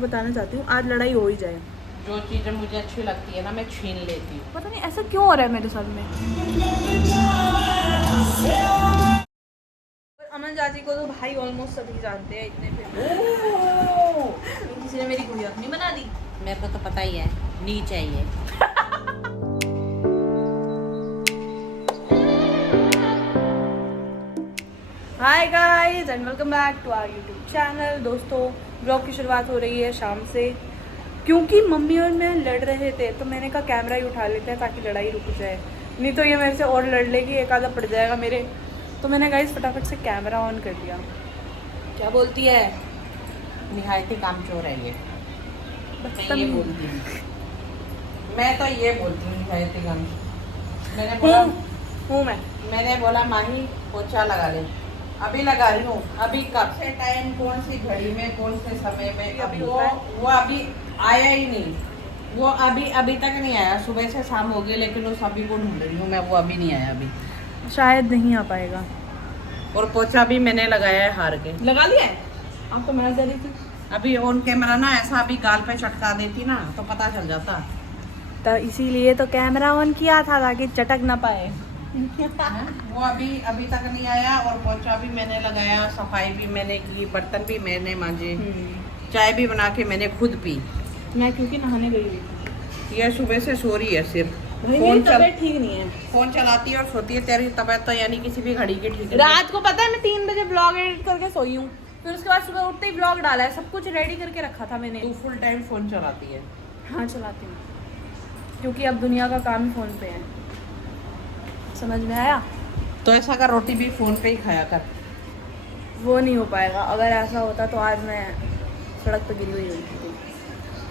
आपको बताना चाहती हूँ, आज लड़ाई हो ही जाए। जो चीज़ें मुझे अच्छी लगती है ना मैं छीन लेती हूँ। पता नहीं ऐसा क्यों हो रहा है मेरे साथ में। अमन चाची को तो भाई ऑलमोस्ट सभी जानते हैं, इतने किसी ने मेरी गुड़िया नहीं बना दी। मेरे को तो पता ही है, नी चाहिए। Hi guys and welcome back to our YouTube channel. दोस्तों, ब्लॉग की शुरुआत हो रही है शाम से, क्योंकि मम्मी और मैं लड़ रहे थे तो मैंने कहा कैमरा ही उठा लेते हैं ताकि लड़ाई रुक जाए, नहीं तो ये मेरे से और लड़ लेगी, एक आधा पड़ जाएगा मेरे। तो मैंने गाइस फटाफट से कैमरा ऑन कर दिया। क्या बोलती है? निहायती कामचोर है ये। मैं ये बोलती हूँ, मैं तो ये बोलती हूँ निहायती कामचोर। मैंने बोला माही पोछा लगा ले, अभी लगा रही हूँ। अभी कब से टाइम, कौन सी घड़ी में, कौन से समय में, अभी वो अभी आया ही नहीं। वो अभी तक नहीं आया। सुबह से शाम हो गई लेकिन उस अभी को ढूंढ रही हूँ मैं, वो अभी नहीं आया। अभी शायद नहीं आ पाएगा। और पोछा भी मैंने लगाया है हार के। लगा लिया है? आप तो मैं दे रही थी। अभी ऑन कैमरा ना ऐसा अभी गाल पे चटका देती ना तो पता चल जाता। तो इसीलिए तो कैमरा ऑन किया था ताकि चटक ना पाए। वो अभी तक नहीं आया। और पोछा भी मैंने लगाया, सफाई भी मैंने की, बर्तन भी मैंने मांजे, चाय भी बना के मैंने खुद पी। मैं क्योंकि नहाने गई हुई थी। ये सुबह से सो रही है सिर्फ। मेरी तबीयत ठीक नहीं है। फोन चलाती है और सोती है। तेरी तबीयत तो यानी किसी भी घड़ी की ठीक है। रात को पता है मैं 3 बजे ब्लॉग एडिट करके सोई हूँ, फिर उसके बाद सुबह उठते ही ब्लॉग डाला है। सब कुछ रेडी करके रखा था मैंने। तू फुल टाइम फोन चलाती है? हाँ चलाती हूँ, क्योंकि अब दुनिया का काम ही फोन पे है। समझ में आया? तो ऐसा कर, रोटी भी फोन पे ही खाया कर। वो नहीं हो पाएगा। अगर ऐसा होता तो आज मैं सड़क पे गिरी हुई होती थी।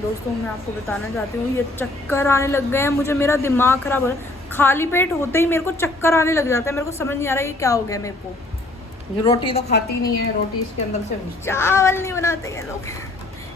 दोस्तों, मैं आपको बताना चाहती हूँ, ये चक्कर आने लग गए हैं मुझे। मेरा दिमाग खराब हो रहा है। खाली पेट होते ही मेरे को चक्कर आने लग जाता है। मेरे को समझ नहीं आ रहा है ये क्या हो गया मेरे को। रोटी तो खाती नहीं है, रोटी इसके अंदर से घुसती है। चावल नहीं बनाते ये लोग,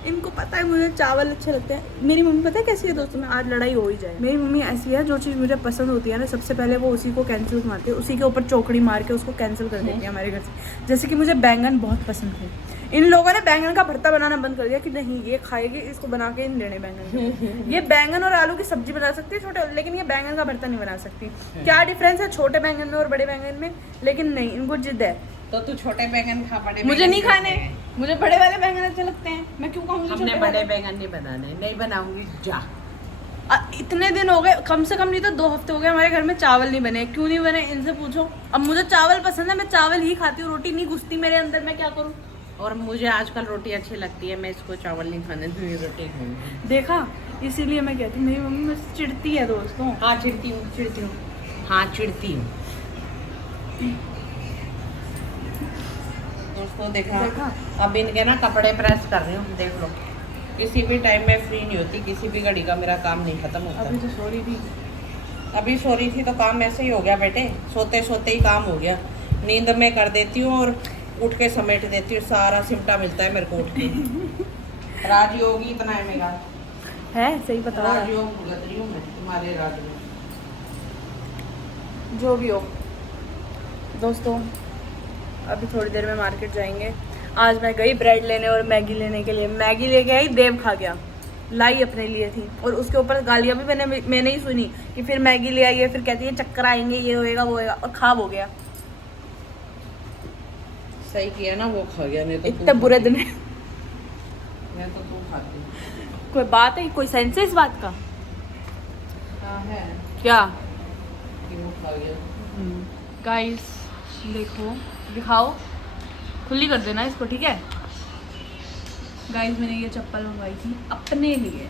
इनको पता है मुझे चावल अच्छे लगते हैं। मेरी मम्मी पता है कैसी है दोस्तों, में आज लड़ाई हो ही जाए। मेरी मम्मी ऐसी है, जो चीज़ मुझे पसंद होती है ना, सबसे पहले वो उसी को कैंसिल मारती है, उसी के ऊपर चौकड़ी मार के उसको कैंसिल कर देती है हमारे घर से। जैसे कि मुझे बैंगन बहुत पसंद है, इन लोगों ने बैंगन का भरता बनाना बंद कर दिया कि नहीं ये खाएगी, इसको बना के इन देने बैंगन। ये बैंगन और आलू की सब्जी बना सकती है छोटे, लेकिन ये बैंगन का भरता नहीं बना सकती। क्या डिफरेंस है छोटे बैंगन में और बड़े बैंगन में? लेकिन नहीं, इनको जिद है। तो तू छोटे बैंगन खा, बड़े मुझे नहीं खाने, मुझे बड़े वाले बैंगन अच्छे लगते हैं। मैं क्यों खाऊंगी? हमने बड़े बैंगन नहीं बनाने, नहीं बनाऊंगी जा। इतने दिन हो गए, कम से कम नहीं तो 2 हफ्ते हो गए हमारे घर में चावल नहीं बने। क्यों नहीं बने इनसे पूछो। अब मुझे चावल पसंद है, मैं चावल ही खाती हूँ, रोटी नहीं घुसती मेरे अंदर, मैं क्या करूँ? और मुझे आजकल रोटी अच्छी लगती है, मैं इसको चावल नहीं खाने दूंगी, रोटी खाऊंगी। देखा, इसीलिए मैं कहती हूँ मेरी मम्मी मुझसे चिढ़ती है दोस्तों। हाँ चिढ़ती हूँ, हाँ चिढ़ती हूँ। दोस्तों देखा, अब इनके ना कपड़े प्रेस कर रही हूँ, देख लो। किसी भी टाइम में फ्री नहीं होती, किसी भी घड़ी का मेरा काम नहीं खत्म होता। अभी तो सो रही थी। अभी सो रही थी तो काम ऐसे ही हो गया बेटे, सोते सोते ही काम हो गया। नींद में कर देती हूँ और उठ के समेट देती हूँ, सारा सिमटा मिलता है मेरे को उठ के। राजयोग इतना है मेरा, है सही बता रहा है। राजयोग भुगत रही हूँ मैं तुम्हारे राज में। जो भी हो दोस्तों, अभी थोड़ी देर में मार्केट जाएंगे। आज मैं गई ब्रेड लेने और मैगी लेने के लिए। मैगी लेके आई, देव खा गया। लाई अपने लिए थी और उसके ऊपर गालियाँ भी मैंने ही सुनी कि फिर मैगी ले आई है, फिर कहती है चक्कर आएंगे, ये होएगा वो होएगा, और खाब हो गया। सही किया ना, वो खा गया। नहीं तो इतने बुरे दिन है। मैं तो तू खाती। कोई बात है, कोई सेंस है इस बात का? हाँ है, क्या कि वो खा गया। गाइस देखो, दिखाओ, खुली कर देना इसको, ठीक है गाइस। मैंने ये चप्पल मंगवाई थी अपने लिए।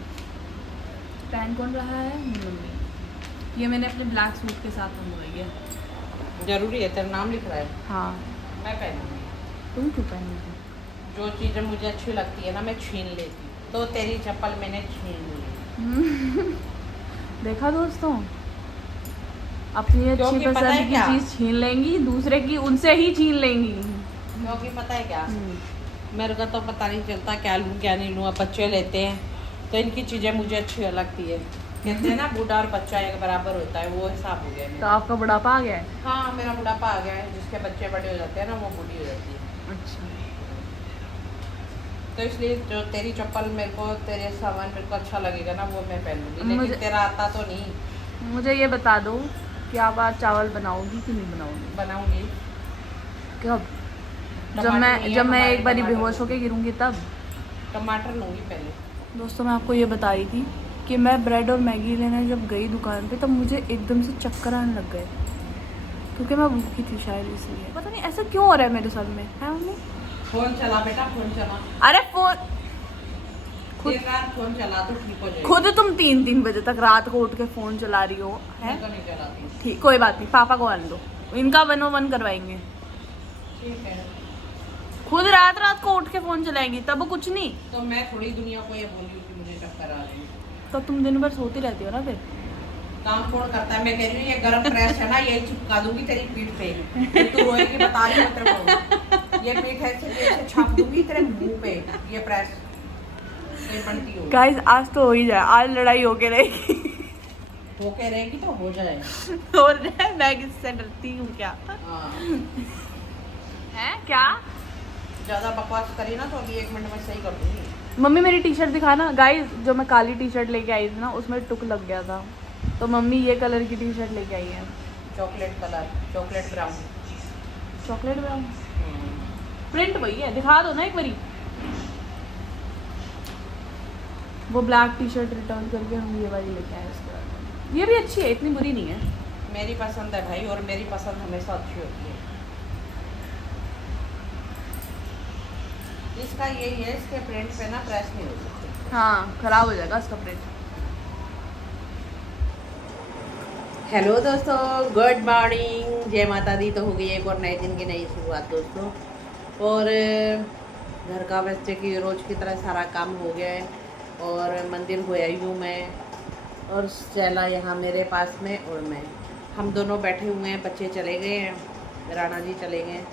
पहन कौन रहा है? मम्मी। ये मैंने अपने ब्लैक सूट के साथ मंगवाई है। जरूरी है? तेरा नाम लिख रहा है? हाँ। मैं पहनूंगी। तुम क्यों पहनी थी? जो चीज़ें मुझे अच्छी लगती है ना मैं छीन लेती हूँ। तो तेरी चप्पल मैंने छीन ली। देखा दोस्तों, अपनी अच्छी क्योंकि पता पसंद है की क्या? चीज छीन लेंगी, दूसरे की उनसे ही छीन लेंगी। क्योंकि पता है क्या, मेरे को तो पता नहीं चलता क्या लूँ क्या नहीं लूँ। अब बच्चे लेते हैं तो इनकी चीज़ें मुझे अच्छी लगती है। कहते हैं ना बूढ़ा और बच्चा एक बराबर होता है, वो हिसाब हो गया तो मेरा। आपका बुढ़ापा आ गया है? हाँ मेरा बुढ़ापा आ गया है। जिसके बच्चे बड़े हो जाते हैं ना वो बूढ़ी हो जाती है। अच्छा। तो इसलिए जो तेरी चप्पल मेरे को, तेरे सामान मेरे को अच्छा लगेगा ना, वो मैं पहन लूँगी, मुझे- लेकिन तेरा आता तो नहीं। मुझे ये बता दो कि आप आज चावल बनाओगी कि नहीं बनाओगी? बनाऊँगी। कब? जब टमाटर मैं नहीं है, जब मैं हमारे एक बारी टमाटर बेहोश होके गिरूंगी तब। टमाटर लूँगी पहले। दोस्तों मैं आपको ये बता रही थी कि मैं ब्रेड और मैगी लेने जब गई दुकान पे तब मुझे एकदम से चक्कर आने लग गए, क्योंकि मैं भूखी थी शायद इसलिए। पता नहीं ऐसा क्यों हो रहा है मेरे साथ में, है मम्मी? फ़ोन चला बेटा, फ़ोन चला। अरे फोन खुद देर रात फ़ोन चला तो ठीक हो जाएगा। खुद तुम 3-3 बजे तक रात को उठ के फोन चला रही हो, है? मैं तो नहीं चलाती। ठीक, कोई बात नहीं, पापा को आने दो, इनका 101 करवाएंगे। ठीक है। खुद रात रात को उठ के फोन चलाएंगी तब कुछ नहीं, तो मैं थोड़ी दुनिया को ये बोली हूँ कि मुझे चक्कर आ रहे हैं। तो तुम दिन भर सोती रहती हो ना फिर। काम कौन करता है? मैं कह रही हूँ ये गरम प्रेस है ना, यही चिपका दूंगी तेरी पीठ पे। फिर तू रोएगी, बता रही हूँ तेरे को। ये पीठ ऐसे छाप दूंगी तेरे मुंह पे, ये प्रेस ये बनती हो। गाइस आज तो हो ही जाए, आज लड़ाई होके रहेगी। वो कह रहेगी तो हो जाए। और मैं किससे डरती हूँ क्या? हाँ। है क्या? ज्यादा बकवास करी ना तो अभी 1 मिनट में सही कर दूंगी। मम्मी मेरी टी शर्ट दिखाना। गाइस जो मैं काली टी शर्ट लेके आई थी ना उसमें टुक लग गया था, तो मम्मी ये कलर की टी शर्ट लेके आई है, chocolate colour, chocolate brown. Chocolate brown. Print वही है, दिखा दो ना एक बारी। वो ब्लैक टी शर्ट रिटर्न करके हम ये वाली लेके आए इसके बाद। ये भी अच्छी है, इतनी बुरी नहीं है। मेरी पसंद है भाई, और मेरी पसंद हमेशा अच्छी होती है। इसका यही है, इसके प्रिंट पे ना प्रेस नहीं हो सकती। हाँ खराब हो जाएगा इसका प्रिंट। हेलो दोस्तों, गुड मॉर्निंग, जय माता दी। तो हो गई एक और नए दिन की नई शुरुआत दोस्तों, और घर का बच्चे की रोज़ की तरह सारा काम हो गया है, और मंदिर हो आई हूँ मैं, और चला यहाँ मेरे पास में, और मैं हम दोनों बैठे हुए हैं। बच्चे चले गए हैं, राणा जी चले गए हैं,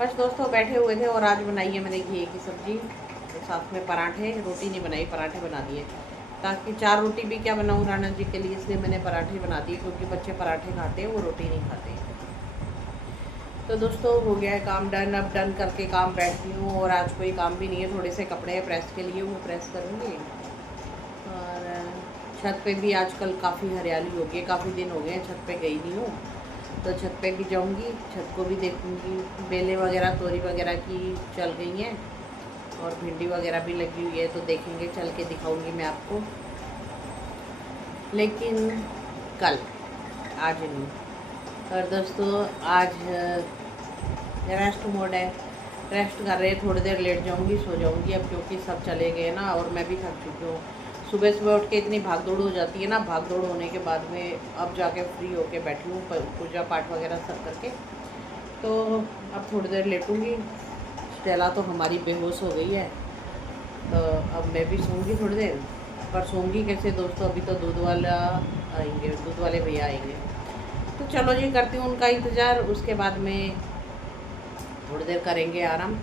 बस दोस्तों बैठे हुए थे। और आज बनाई है मैंने घी की सब्ज़ी, तो साथ में पराठे, रोटी नहीं बनाई, पराठे बना दिए, ताकि 4 रोटी भी क्या बनाऊँ राणा जी के लिए, इसलिए मैंने पराठे बना दिए, क्योंकि बच्चे पराठे खाते हैं, वो रोटी नहीं खाते। तो दोस्तों हो गया है काम डन। अब डन करके काम बैठती हूँ, और आज कोई काम भी नहीं है, थोड़े से कपड़े हैं प्रेस के लिए, वो प्रेस करूँगी। और छत पे भी आजकल काफ़ी हरियाली हो गई है, काफ़ी दिन हो गए हैं छत पे गई नहीं हूँ, तो छत पे भी जाऊँगी, छत को भी देखूँगी। बेलें वगैरह, तोरी वगैरह की चल गई हैं, और भिंडी वगैरह भी लगी हुई है, तो देखेंगे, चल के दिखाऊंगी मैं आपको, लेकिन कल, आज नहीं। और दोस्तों आज रेस्ट मोड है, रेस्ट कर रहे हैं, थोड़ी देर लेट जाऊंगी, सो जाऊंगी अब, क्योंकि सब चले गए ना, और मैं भी थक चुकी हूँ। सुबह सुबह उठ के इतनी भाग दौड़ हो जाती है ना, भाग दौड़ होने के बाद में अब जाके फ्री होके बैठी हूँ, पूजा पाठ वगैरह सब करके, तो अब थोड़ी देर लेटूंगी। स्टेला तो हमारी बेहोश हो गई है, तो अब मैं भी सोऊंगी थोड़ी देर, पर सोऊंगी कैसे दोस्तों, अभी तो दूध वाला आएंगे, दूध वाले भैया आएंगे, तो चलो जी करती हूँ उनका इंतज़ार। उसके बाद में थोड़ी देर करेंगे आराम,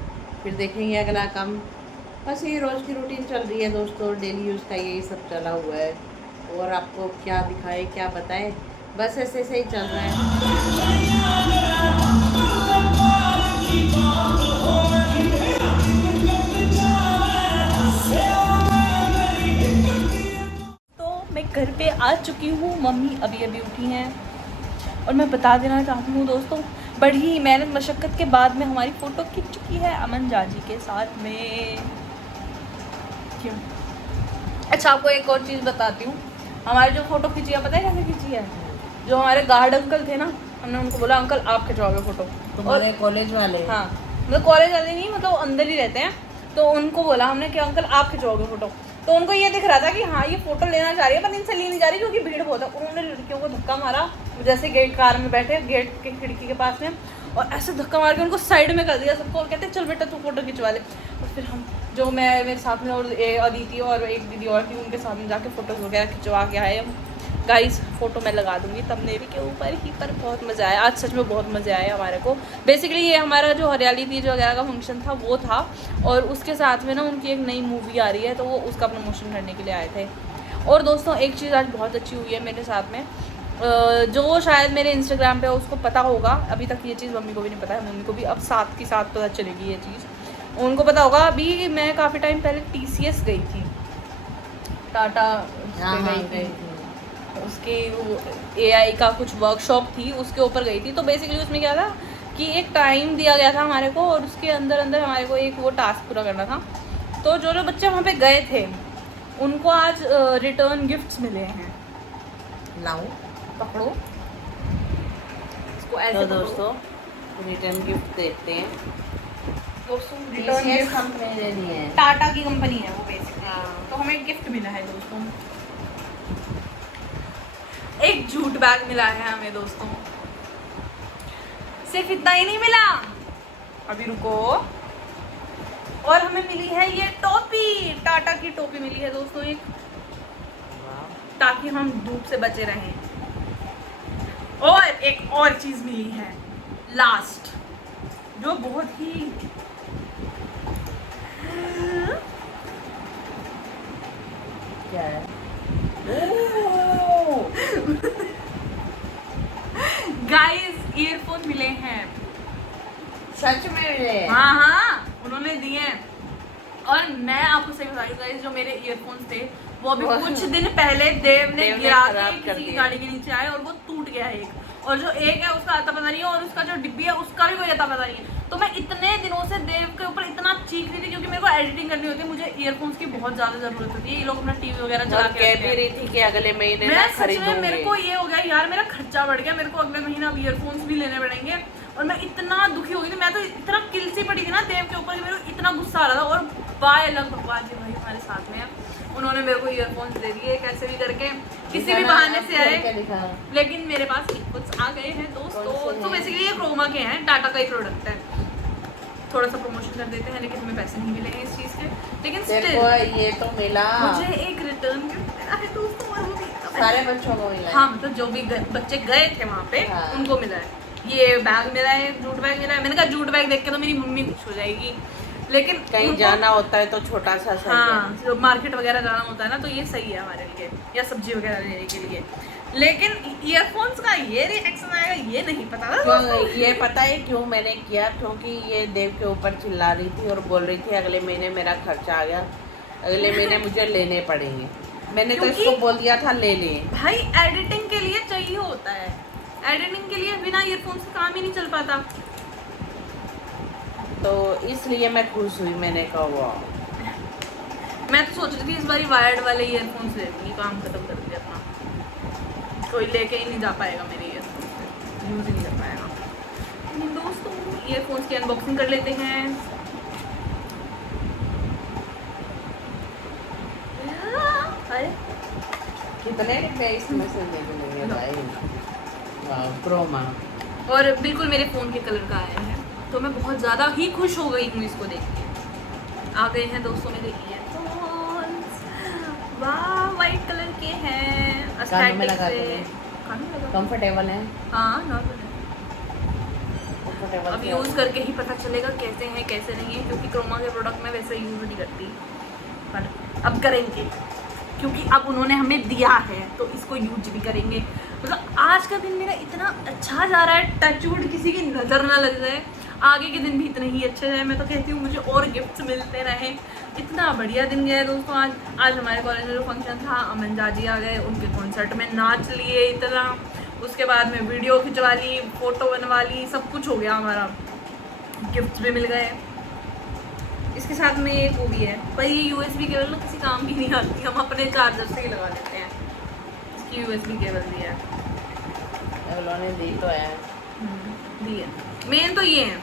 फिर देखेंगे अगला काम। बस ये रोज़ की रूटीन चल रही है दोस्तों, डेली यूज़ का यही सब चला हुआ है, और आपको क्या दिखाए क्या बताएं, बस ऐसे ही चल रहा है। तो मैं घर पे आ चुकी हूँ, मम्मी अभी अभी उठी हैं, और मैं बता देना चाहती हूँ दोस्तों, बड़ी ही मेहनत मशक्क़त के बाद में हमारी फ़ोटो खिंच चुकी है अमन जाजी के साथ में। क्यों? अच्छा आपको एक और चीज़ बताती हूँ, हमारी जो फ़ोटो खिंची है पता है कैसे खिंची है? जो हमारे गार्ड अंकल थे ना, हमने उनको बोला अंकल आप खिंचवाओगे फ़ोटो। तुम्हारे कॉलेज वाले? हाँ, मतलब कॉलेज वाले नहीं, मतलब अंदर ही रहते हैं, तो उनको बोला हमने कि अंकल आप खिंचवाओगे फ़ोटो, तो उनको ये दिख रहा था कि हाँ ये फ़ोटो लेना चाह रही है, पर इनसे ली नहीं जा रही क्योंकि भीड़ बहुत है। उन्होंने लड़कियों को धक्का मारा, जैसे गेट कार में बैठे, गेट के खिड़की के पास में, और ऐसे धक्का मार के उनको साइड में कर दिया सबको, और कहते चल बेटा तू फ़ोटो खिंचवा ले। और फिर हम जो मैं मेरे साथ में और अदिति और एक दीदी और थी, उनके साथ में जाके फ़ोटोज़ वगैरह खिंचवा के आए हम। गाइस फ़ोटो मैं लगा दूंगी तमनेरी के ऊपर ही, पर बहुत मज़ा आया आज, सच में बहुत मज़े आए हमारे को। बेसिकली ये हमारा जो हरियाली तीज वगैरह का फंक्शन था वो था, और उसके साथ में ना उनकी एक नई मूवी आ रही है, तो वो उसका प्रमोशन करने के लिए आए थे। और दोस्तों एक चीज़ आज बहुत अच्छी हुई है मेरे साथ में, जो शायद मेरे इंस्टाग्राम पे उसको पता होगा, अभी तक ये चीज़ मम्मी को भी नहीं पता है, मम्मी को भी अब साथ के साथ पता चलेगी ये चीज़। उनको पता होगा, अभी मैं काफ़ी टाइम पहले TCS गई थी, टाटा हाँ, गई गई थी, थी। उसकी AI का कुछ वर्कशॉप थी, उसके ऊपर गई थी। तो बेसिकली उसमें क्या था कि एक टाइम दिया गया था हमारे को, और उसके अंदर अंदर हमारे को एक वो टास्क पूरा करना था। तो जो जो बच्चे वहाँ पे गए थे उनको आज रिटर्न गिफ्ट्स मिले हैं। लाओ पकड़ो इसको, ऐसे तो पकड़ो। दोस्तों रिटर्न गिफ्ट देते हैं। दोस्तों रिटर्न TCS गिफ्ट कंपनी ने दिए हैं। टाटा की कंपनी है वो बेसिकली। हाँ। तो हमें गिफ्ट मिला है दोस्तों, एक जूट बैग मिला है हमें दोस्तों। सिर्फ इतना ही नहीं मिला, अभी रुको, और हमें मिली है ये टोपी, टाटा की टोपी मिली है दोस्तों एक, ताकि हम धूप से बचे रहें। और एक और चीज मिली है लास्ट, जो बहुत ही क्या है? ओह! गाइस ईयरफोन मिले हैं। सच में मिले? हाँ हाँ, उन्होंने दिए हैं। और मैं आपको सही बता रही हूँ गाइस, जो मेरे ईयरफोन्स थे वो अभी कुछ दिन पहले देव ने गिरा के खराब कर किसी की दिया। गाड़ी के नीचे आए और वो टूट गया है एक, और जो एक है उसका आता पता नहीं है, और उसका जो डिब्बी है उसका भी कोई आता पता नहीं है। तो मैं इतने दिनों से देव के ऊपर इतना चीख रही थी, क्योंकि मेरे को एडिटिंग करनी होती है, मुझे ईयरफोन्स की बहुत ज्यादा जरूरत होती है। ये लोग अपना टीवी वगैरह चला और के कह रखते भी हैं। रही थी कि अगले महीने मैं ना सच में, मेरे खरीदूंगी। को ये हो गया यार, मेरा खर्चा बढ़ गया, मेरे को अगले महीने अब ईयरफोन्स भी लेने पड़ेंगे। और मैं इतना दुखी हो गई थी, मैं तो इतना किलसी पड़ी थी ना देव के ऊपर कि मेरे को इतना गुस्सा आ रहा था। और बाय लक भगवान जी भाई हमारे साथ में है, उन्होंने मेरे को ईयरफोन्स दे दिए कैसे भी करके, किसी भी बहाने से आए। लेकिन मेरे पास ईयरफोन्स आ गए हैं दोस्तों। कौन से तो हैं? बेसिकली ये क्रोमा के हैं, टाटा का ही प्रोडक्ट है। थोड़ा सा प्रमोशन कर देते हैं, लेकिन हमें पैसे नहीं मिलेंगे इस चीज़ के, लेकिन देखो स्टिल ये तो मिला मुझे एक रिटर्न गिफ्ट मिला है दोस्तों, और वो भी सारे बच्चों को मिला। हाँ, मतलब जो भी बच्चे गए थे वहाँ पे हाँ। उनको मिला है। ये बैग मिला है, जूट बैग मिला है। मैंने कहा जूट बैग देख के तो मेरी मम्मी खुश हो जाएगी, लेकिन कहीं उनको- जाना होता है तो छोटा सा सही हाँ, जो मार्केट वगैरह जाना होता है ना, तो ये सही है हमारे लिए, या सब्जी वगैरह लेने के लिए। लेकिन ईयरफोन्स का ये रिएक्शन आएगा ये नहीं पता था क्यों दोस्तों। ये पता है क्यों मैंने किया? क्योंकि ये देव के ऊपर चिल्ला रही थी और बोल रही थी अगले महीने मेरा खर्चा आ गया, अगले महीने मुझे लेने पड़ेंगे। मैंने तो क्योंकि- इसको बोल दिया था ले ले। भाई एडिटिंग के लिए चाहिए होता है, एडिटिंग के लिए बिना ईयरफोन से काम ही नहीं चल पाता। तो इसलिए मैं खुश हुई, मैंने कहा वाह। मैं तो सोच रही थी इस बारी वायर्ड वाले ईयरफोन्स ले लूँगी, काम खत्म कर दिया अपना, कोई लेके ही नहीं जा पाएगा मेरे ईयरफोन्स से, यूज़ ही नहीं कर पाएगा। लेकिन दोस्तों ईयरफोन्स की अनबॉक्सिंग कर लेते हैं। अरे कितने रुपए इसमें से दे देंगे भाई? वाह क्रोमा। और बिल्कुल मेरे फ़ोन के कलर का आया है, तो मैं बहुत ज़्यादा ही खुश हो गई हूँ इसको देख के। आ गए हैं दोस्तों मेरे ईयरफोन्स, वाह वाइट कलर के हैं, कानों में aesthetic लगा से। के कानों में लगा? कंफर्टेबल है? हाँ नॉर्मल है। कंफर्टेबल अब यूज़ करके ही पता चलेगा कैसे हैं कैसे नहीं है, क्योंकि क्रोमा के प्रोडक्ट में वैसे यूज़ नहीं करती, पर अब करेंगे क्योंकि अब उन्होंने हमें दिया है तो इसको यूज भी करेंगे। मतलब आज का दिन मेरा इतना अच्छा जा रहा है, टचवुड किसी की नज़र ना लग जाए, आगे के दिन भी इतने ही अच्छे जाए। मैं तो कहती हूँ मुझे और गिफ्ट्स मिलते रहें। इतना बढ़िया दिन गया है दोस्तों आज। आज हमारे कॉलेज में जो फंक्शन था, अमन जाजी आ गए, उनके कॉन्सर्ट में नाच लिए इतना, उसके बाद में वीडियो खिंचवा ली, फ़ोटो बनवा ली, सब कुछ हो गया हमारा, गिफ्ट्स भी मिल गए। इसके साथ में एक वो भी है, पर ये USB केबल ना किसी काम की नहीं आती, हम अपने चार्जर से ही लगा लेते हैं। इसकी USB केबल भी है, उन्होंने दी तो है। दी है। मेन तो ये है,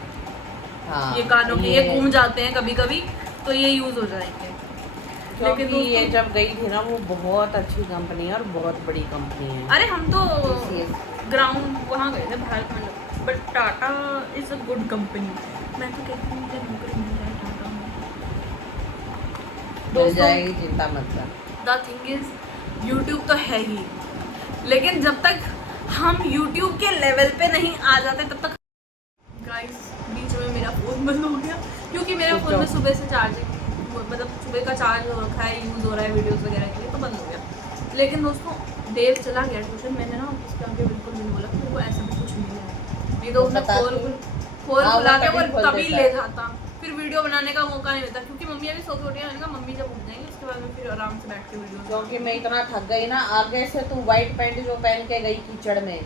हाँ ये कानों के ये घूम जाते हैं कभी कभी, तो ये यूज़ हो जाएंगे। क्योंकि लेकिन ये दोस्तों- जब गई थी ना वो बहुत अच्छी कंपनी है और बहुत बड़ी कंपनी है। अरे हम तो TCS ग्राउंड वहाँ गए थे Bharat Mandal, but Tata is a good company. मैं तो कहती हूँ मुझे नौकरी मिल जाए टाटा में। मिल जाएगी, चिंता मत कर। द थिंग इज यूट्यूब तो है ही, लेकिन जब तक हम यूट्यूब के लेवल पे नहीं आ जाते तब तक। गाइस बीच में मेरा फ़ोन बंद हो गया, क्योंकि मेरे फ़ोन में सुबह से चार्जिंग, मतलब सुबह का चार्ज हो रखा है, यूज़ हो रहा है वीडियोस वगैरह के लिए, तो बंद हो गया। लेकिन दोस्तों देव चला गया ट्यूशन, मैंने ना उसके आगे बिल्कुल भी नहीं बोला कि वो ऐसा भी कुछ मिला है, नहीं तो उसने बता खोल दूँ। खोल हाँ, वो खुला के कभी वो खोल तभी देता ले है। जाता। फिर वीडियो बनाने का मौका नहीं मिलता क्योंकि मम्मी अभी सो के उठी है। मैंने कहा मम्मी जब उठ जाएंगी उसके बाद में फिर आराम से बैठ के वीडियो। क्योंकि मैं इतना थक गई ना, आगे से तू वाइट पैंट जो पहन के गई कीचड़ में,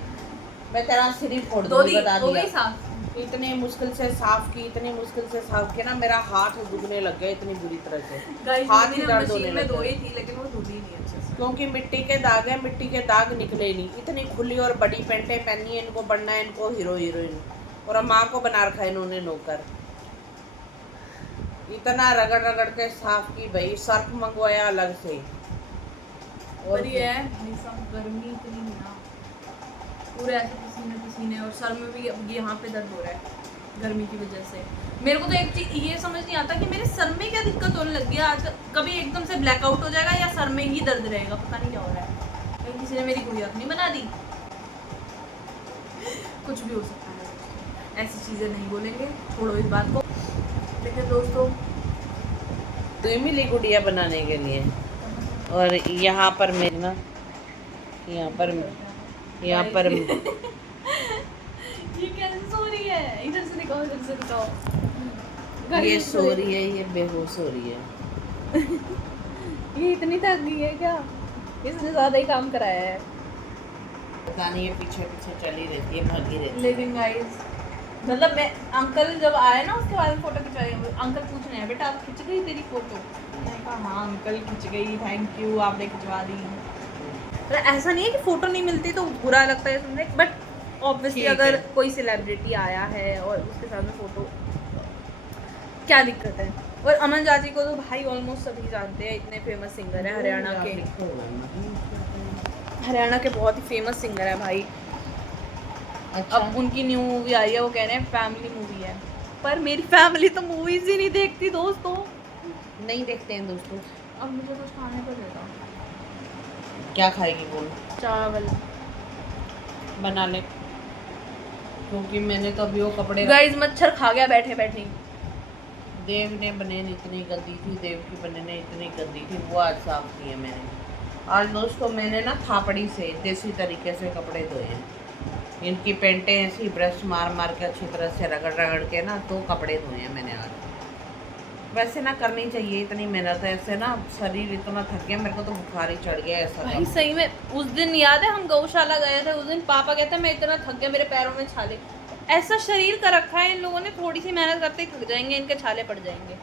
मैं तेरा सिर ही फोड़ दूंगी, बता हो गई दिया। साफ। इतनी मुश्किल से साफ की, इतनी मुश्किल से साफ किया ना, मेरा हाथ दुखने लग गया इतनी बुरी तरह से। हाथ ही दर्द होने मशीन में लग धोई गया थी लेकिन वो धुली नहीं अच्छे से क्योंकि मिट्टी के दाग है, मिट्टी के दाग निकले नहीं। इतनी खुली और बड़ी पैंटें पहनी है, इनको बनना है इनको हीरो हीरोइन, और माँ को बना रखा है इन्होंने नौकर। इतना रगड़ रगड़ के साफ की भाई, सर्फ मंगवाया अलग से। और ये है गर्मी इतनी है ना, पूरे ऐसे पसीने पसीने, और सर में भी अब यहाँ पे दर्द हो रहा है गर्मी की वजह से। मेरे को तो एक चीज ये समझ नहीं आता कि मेरे सर में क्या दिक्कत होने लगी है आज। कभी एकदम से ब्लैकआउट हो जाएगा या सर में ही दर्द रहेगा, पता नहीं क्या हो रहा है। कहीं किसी ने मेरी गुड़िया नहीं बना दी, कुछ भी हो सकता है। ऐसी चीजें नहीं बोलेंगे, छोड़ो इस बात को। लेकिन दोस्तों तू मिली गुड़िया बनाने के लिए, और यहाँ पर मेरी ना, यहाँ पर ये कैसे सो रही है, इधर से दिखाओ इधर से दिखाओ। ये सो रही है, ये बेहोश हो रही है। ये इतनी थक गई है क्या, इसने ज्यादा ही काम कराया है। पता नहीं, ये पीछे पीछे चली रहती है, भागी रहती है। लिविंग गाइस, मतलब मैं अंकल जब आए ना उसके बाद में फोटो खिंचवाई, अंकल पूछ रहे हैं बेटा आप खिंच गई तेरी फोटो। मैंने कहा हाँ अंकल खिंच गई, थैंक यू आपने खिंचवा दी। मतलब ऐसा नहीं है कि फोटो नहीं मिलती तो बुरा लगता है सुनने, बट ऑब्वियसली अगर कोई सेलिब्रिटी आया है और उसके साथ में फोटो, क्या दिक्कत है। और अमन चाची को तो भाई ऑलमोस्ट सभी जानते हैं, इतने फेमस सिंगर है हरियाणा के, हरियाणा के बहुत ही फेमस सिंगर है भाई। अच्छा। अब उनकी न्यू मूवी आई है, वो कह रहे हैं फैमिली मूवी है, पर मेरी फैमिली तो मूवीज ही नहीं देखती दोस्तों। नहीं देखते हैं दोस्तों। अब मुझे कुछ खाने को देता, क्या खाएगी बोल? चावल बना ले, क्योंकि मैंने तो अभी वो कपड़े गाइस मच्छर खा गया बैठे बैठे। देव ने बनेन इतनी गंदी थी, देव की बनेने इतनी गंदी थी, वो आज साफ की है मैंने। आज दोस्तों मैंने ना थापड़ी से देसी तरीके से कपड़े धोए हैं। इनकी पेंटें ऐसी ब्रश मार मार के अच्छी तरह से रगड़ रगड़ के ना तो कपड़े धोए हैं मैंने आज। वैसे ना करनी चाहिए इतनी मेहनत है, ऐसे ना शरीर इतना थक गया, मेरे को तो बुखार ही चढ़ गया ऐसा। भाई सही में उस दिन याद है हम गौशाला गए थे, उस दिन पापा कहते हैं मैं इतना थक गया मेरे पैरों में छाले। ऐसा शरीर का रखा है इन लोगों ने, थोड़ी सी मेहनत करते ही थक जाएंगे, इनके छाले पड़ जाएंगे।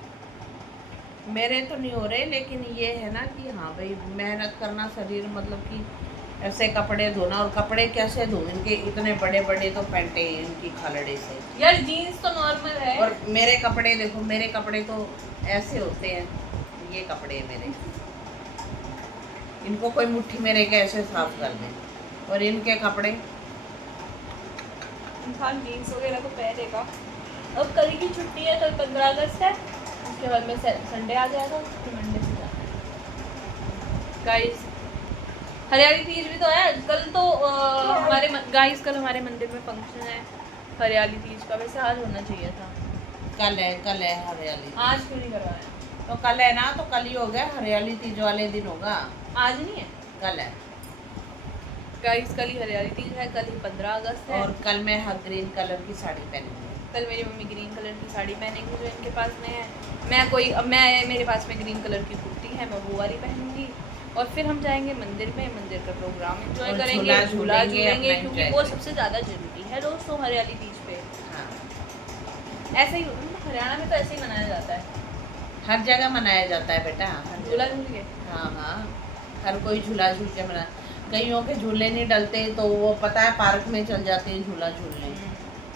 मेरे तो नहीं हो रहे, लेकिन ये है ना कि हाँ भाई मेहनत करना शरीर, मतलब कि ऐसे कपड़े धोना। और कपड़े कैसे धो, इनके इतने बड़े बड़े तो पैंटे हैं इनकी खालड़े से। यार जीन्स तो नॉर्मल है, और मेरे कपड़े देखो, मेरे कपड़े तो ऐसे होते हैं, ये कपड़े हैं मेरे, इनको कोई मुट्ठी मेरे के ऐसे साफ कर दें। और इनके कपड़े, इंसान जीन्स वगैरह तो पहनेगा। अब कल की छुट्टी है, कल 15 अगस्त है, उसके बाद में संडे आ जाएगा, फिर मंडे से जाना है। गाइस हरियाली तीज भी तो है कल, तो हमारे गाइस कल हमारे मंदिर में फंक्शन है हरियाली तीज का। वैसे आज होना चाहिए था, कल है हरियाली। आज क्यों नहीं करवाया? तो कल है ना, तो कल ही हो गया, हरियाली तीज वाले दिन होगा, आज नहीं है, कल है। गाइस कल ही हरियाली तीज है, कल ही 15 अगस्त है। और कल मैं ग्रीन कलर की साड़ी पहनूंगी। कल मेरी मम्मी ग्रीन कलर की साड़ी पहनेंगी जो इनके पास में है। मेरे पास में ग्रीन कलर की कुर्ती है, मैं वो वाली पहनूंगी। और फिर हम जाएंगे मंदिर में, मंदिर का प्रोग्राम एंजॉय करेंगे, झूला झूलेंगे, क्योंकि वो सबसे ज़्यादा जरूरी है दोस्तों हरियाली तीज पे। हाँ, ऐसे ही हरियाणा में तो ऐसे ही मनाया जाता है, हर जगह मनाया जाता है बेटा, झूला झूल के। हाँ हाँ, हर कोई झूला झूल के मना। कईयों के झूले नहीं डलते तो वो पता है पार्क में चल जाते हैं झूला झूलने।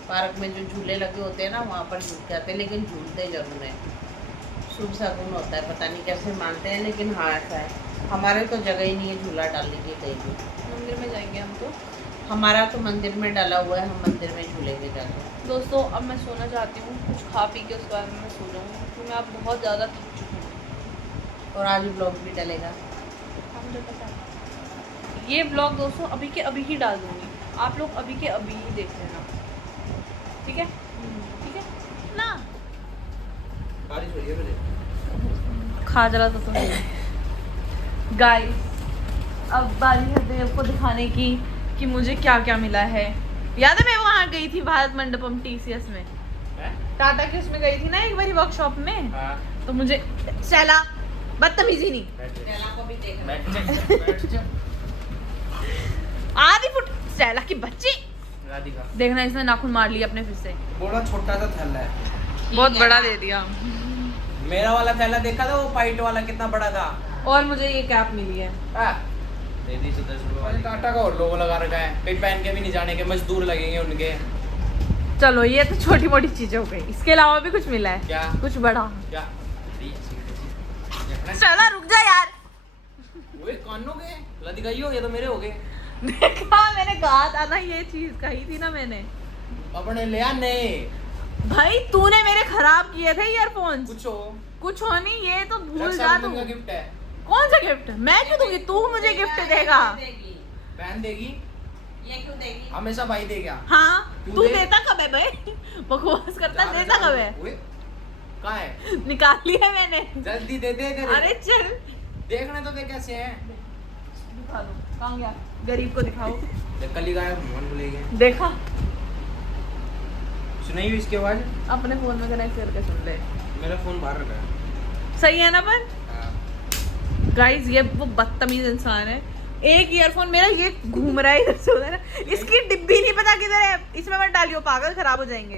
पार्क में जो झूले लगे होते हैं ना, वहाँ पर झूल के आते हैं, लेकिन झूलते जरूर हैं। शुभ शगुन होता है, पता नहीं कैसे मानते हैं, लेकिन हाँ ऐसा है। हमारे तो जगह ही नहीं है झूला डालने की कहीं भी। मंदिर में जाएंगे हम तो, हमारा तो मंदिर में डाला हुआ है, हम मंदिर में झूलेंगे जाके। दोस्तों अब मैं सोना चाहती हूँ, कुछ खा पी के उसके बाद में मैं सो जाऊँगी, क्योंकि मैं अब बहुत ज़्यादा थक चुकी हूँ। और आज ब्लॉग भी डलेगा। हाँ, मुझे पता है। ये ब्लॉग दोस्तों अभी के अभी ही डाल दूँगी, आप लोग अभी के अभी ही देख लेना, ठीक है? ठीक है ना? बारिश हो रही है मेरे। खा जरा तो गाइस अब बारी है देव को दिखाने की कि मुझे क्या क्या मिला है। याद है मैं वहाँ गई थी भारत मंडपम TCS में, टाटा की उसमें गई थी ना एक बारी वर्कशॉप में, हाँ तो मुझे स्टेला बदतमीजी नहीं, स्टेला को भी देख रहे बैठ जा आधी फुट स्टेला की बच्ची। राधिका देखना इसने नाखून मार लिया अपने फिर से, बड़ा छोटा सा थैला है। बहुत बड़ा दे दिया। मेरा वाला थैला देखा था वो पाइट वाला कितना बड़ा था। और मुझे ये कैप मिली है। दे दी 10 रुपए वाली। टाटा का और लोगो लगा रखा है, कहीं पहन के भी नहीं जाने के, मजदूर लगेंगे उनके। चलो ये तो छोटी मोटी चीजें हो गई, इसके अलावा भी कुछ मिला है क्या? कुछ बड़ा? क्या चलो रुक जा यार। ओए कानों के लदिगाइयो, ये तो मेरे हो गए। देखा मैंने कहा था ना, ये चीज कही थी ना मैंने। अपने ले आ नहीं भाई तूने मेरे खराब किए थे ईयरफोन्स। कुछ हो नहीं, ये तो भूल जा तू। रक्षाबंधन का गिफ्ट है। कौन सा गिफ्ट? मैं क्यों दूंगी? तू मुझे गिफ्ट देगा। देगी बहन देगी, ये क्यों देगी? हमेशा भाई देगा। हाँ तू तू दे। देता कब है भाई? बकवास करता, देता कब है? ओए कहाँ है? निकाल लिया मैंने। जल्दी दे दे दे। अरे चल देखने तो दे कैसे है। दिखा दो, कहाँ गया? गरीब को दिखाओ। देख कल ही गायब, मन भूल गया। देखा सुनाई हुई इसकी आवाज? अपने फोन में कनेक्ट करके सुन ले। मेरा फोन बाहर रखा है। सही है ना? पर हाँ। गाइस ये वो बदतमीज इंसान है। एक ईयरफोन मेरा ये घूम रहा है इधर से उधर, इसकी डिब्बी नहीं पता किधर है। इसमें मत डालियो, पागल खराब हो जाएंगे।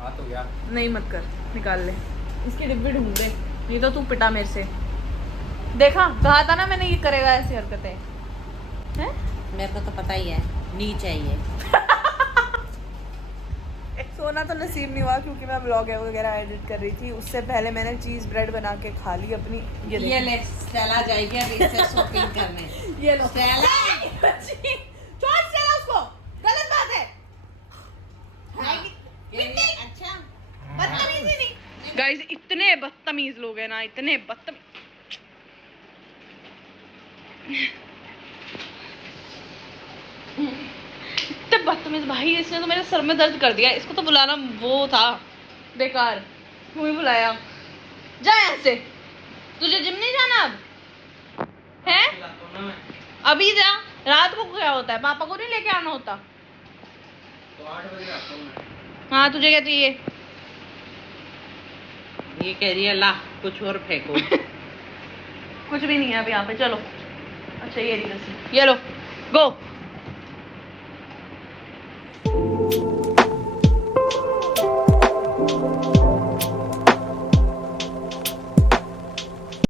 हाँ तो गया। नहीं मत कर, निकाल ले इसकी डिब्बी, ढूंढ दे। ये तो तू पिटा मेरे से। देखा, कहा था ना मैंने ये करेगा ऐसी हरकतें हैं। मेरे को तो पता ही है, नी चाहिए। सोना तो नसीब नहीं हुआ क्योंकि मैं व्लॉग वगैरह एडिट कर रही थी। उससे पहले मैंने चीज़ ब्रेड बना के खा ली अपनी। ये ले स्टेला जाएगी अब इससे शॉपिंग करने। ये लो स्टेला छोड़ स्टेला उसको, गलत बात है। अच्छा बदतमीजी नहीं। गाइस इतने बदतमीज लोग हैं ना, इतने बदतमीज। इतने बदतमीज भाई, इसने तो मेरे सर में दर्द कर दिया। इसको तो बुलाना वो था बेकार, क्यों ही बुलाया। जा यहाँ से, तुझे जिम नहीं जाना अब है? अभी जा, रात को क्या होता है? पापा को नहीं लेके आना होता? तो 8 बजे आता हूँ मैं। हाँ तुझे क्या चाहिए? ये कह रही है ला कुछ और फेंको। कुछ भी नहीं है अब यहाँ पे, चलो। अच्छा ये रही रस्सी, ये लो, गो।